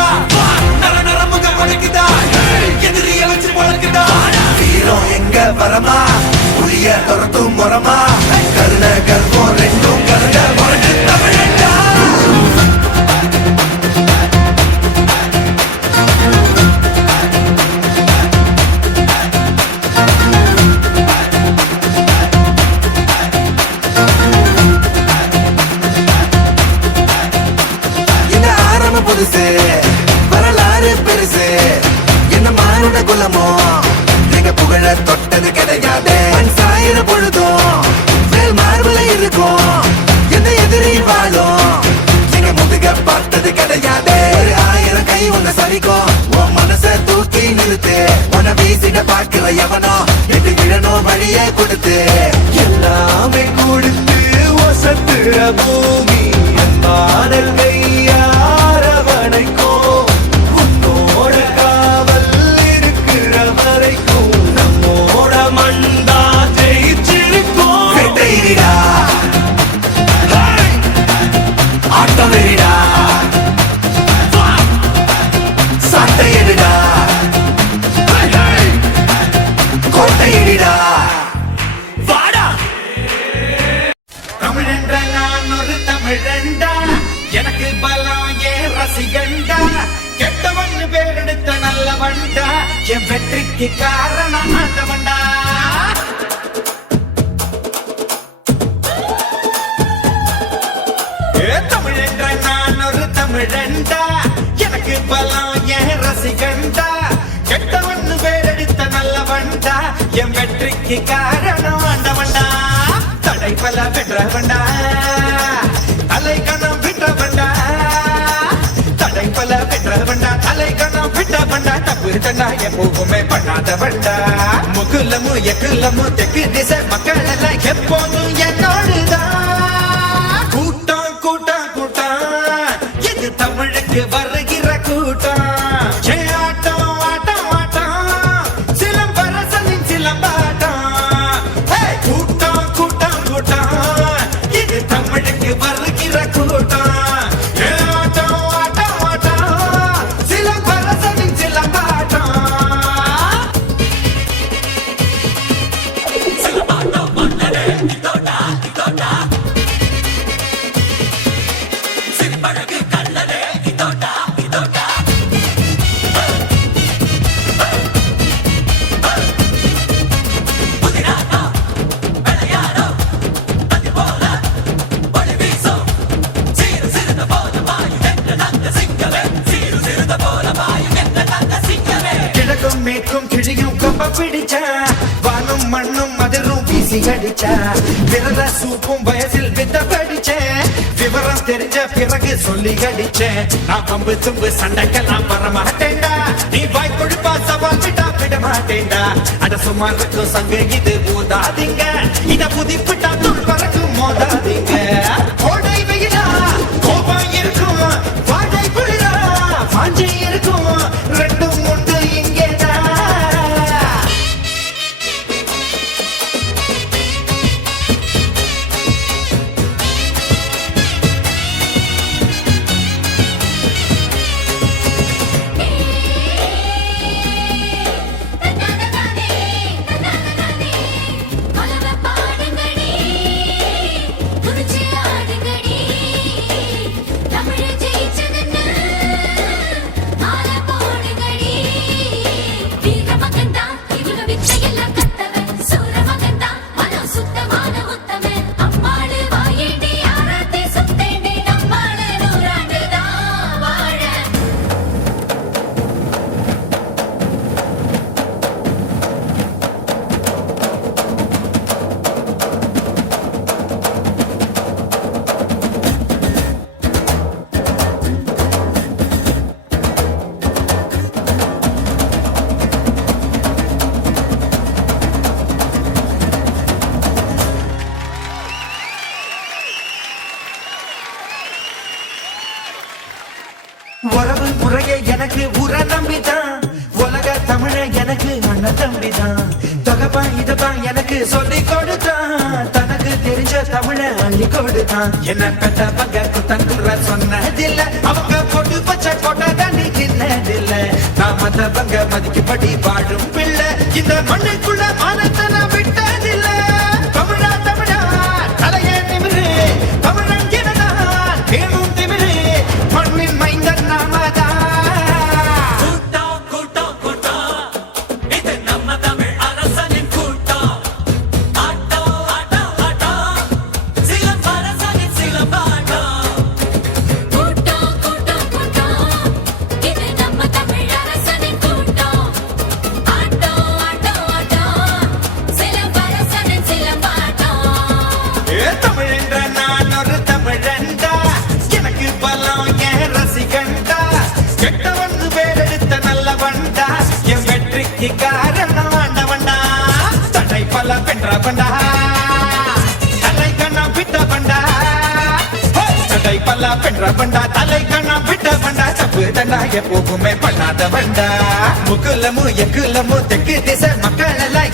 வலிக்குதா நரமுக வலிக்குதா எதிரிய வச்சு வளர்க்குதா வீரம் எங்க வரமா புரிய துரத்தும் முறமா கருண கர்வம் ரெண்டும் கருண வழக்கு தமிழண்டா புதுசு வரலாறு பெருசு என்ன மானுட குலமோ எங்க புகழ தொட்டது கிடையாது சாயிர பொழுதும் மேல் மார்புல இருக்கும் எந்த எதிரி வாழும் எங்க முதுக பார்த்தது கிடையாது 1000 கை உன்னை சரிக்கும் உன் மனச தூக்கி நிறுத்து உன்னை வீசிட பாக்குற எவனோ எட்டு விழனோ வழியே கொடுத்து எல்லாமே கொடுத்து வசத்துற பூமி பாடல் கையாரவனைக்கோ உன்னோட காவல் இருக்கிற வரைக்கும் நம்மோட மண்டா ஜெயிச்சிருக்கோம் வெட்டையிடா ஆட்டம் வெறிடா சட்டையிடா கோட்டையிடா வாடா தமிழென்ற நான் ஒரு தமிழண்டா எனக்கு பலம் ஏன் ரசிகண்டா கெட்டவன் பேரெடுத்த நல்லவண்டா என் வெற்றிக்கு காரணம் ஆண்டவண்டா தமிழ் என்ற நான் ஒரு தமிழண்டா எனக்கு பலம் ஏன் ரசிகண்டா கெட்டவன் பேரெடுத்த நல்லவண்டா என் வெற்றிக்கு காரணம் ஆண்டவண்டா தடை பல பெற்றவண்டா அலை கணம் விட்டவண்டா தடை பல பெற்றவண்டா அலை கணம் விட்டவண்டா தப்பு தண்டா எப்பவுமே பண்ணாதவண்டா முகுலமு எக்குலமு தெற்கு திசை மக்கள் எல்லாம் எப்போதும் என்னோடுதான் கூட்டம் கூட்டம் கூட்டம் இது தமிழுக்கு வருகிற கூட்டம் ஆட்டம் ஆட்டம் ஆட்டம் சிலம்பரசனின் சிலம்பாட்டம் கூட்டம் கூட்டம் கூட்டம் இது தமிழுக்கு வருகிற கூட்டம் பிடிச்சா வானும் மண்ணும் அதிரும் வீசி அடிச்சா விரல சூப்பும் வயசில் வித்த படிச்சேன் விவரம் தெரிஞ்ச பிறகு சொல்லி அடிச்சேன் நான் பம்பு தும்பு சண்டைக்கெல்லாம் வர மாட்டேன்டா நீ வாய் கொழுப்பா சவால் விட்டா விட மாட்டேன்டா அட சுமாருக்கும் சங்க இது ஊதாதீங்க இத புதிப்பிட்டா துள் பறக்கும் மோதாதீங்க கோடை வெயிலா கோபம் இருக்கும் வாடை குளிரா வாஞ்சை இருக்கும் ரெண்டும் உண்டு உறவு முறையே எனக்கு உர நம்பிதான் உலக தமிழ எனக்கு அண்ணன் தம்பிதான் தொகப்பா இததான் எனக்கு சொல்லி கொடுத்தான் தனக்கு தெரிஞ்ச தமிழ அள்ளி கொடுத்தான் என்ன பெற்ற பங்க குத்தங்குற சொன்னதில்லை அவங்க போட்டு பச்சை கொட்டை தண்ணி மத்தவங்க மதிக்கும்படி வாழும் பிள்ளை இந்த மண்ணுக்குள்ள மானத்தன விட்டதில்ல தமிழா தமிழா தலையே நிமிரு தமிழன் எனதான் வேணும் திமிரு மண்ணின் மைந்தன் நாமதான் கூட்டம் கூட்டம் கூட்டம் இது நம்ம தமிழ் அரசனின் கூட்டம் ஆட்டம் ஆட்டம் ஆட்டம் சிலம்பரசனின் சிலம்பாட்டம் கூட்டம் கூட்டம் கூட்டம் இது நம்ம தமிழ் அரசனின் கூட்டம் ஆட்டம் ஆட்டம் ஆட்டம் சிலம்பரசனின் சிலம்பாட்டம் தமிழென்ற நான் ஒரு தமிழண்டா எனக்கு பலம் என் ரசிகண்டா கெட்டவன் பேரெடுத்த நல்லவண்டா என் வெற்றிக்கு காரணம் ஆண்டவண்டா தடை பல வென்றவண்டா தலை கண்ணம் விட்டவண்டா தடை பல வென்றவண்டா தலை கண்ணம் விட்டவண்டா தப்பு தண்டா எப்போவுமே பண்ணாதவண்டா முகுலமு எக்குலமு தெற்கு திசை மக்கள் எல்லாம்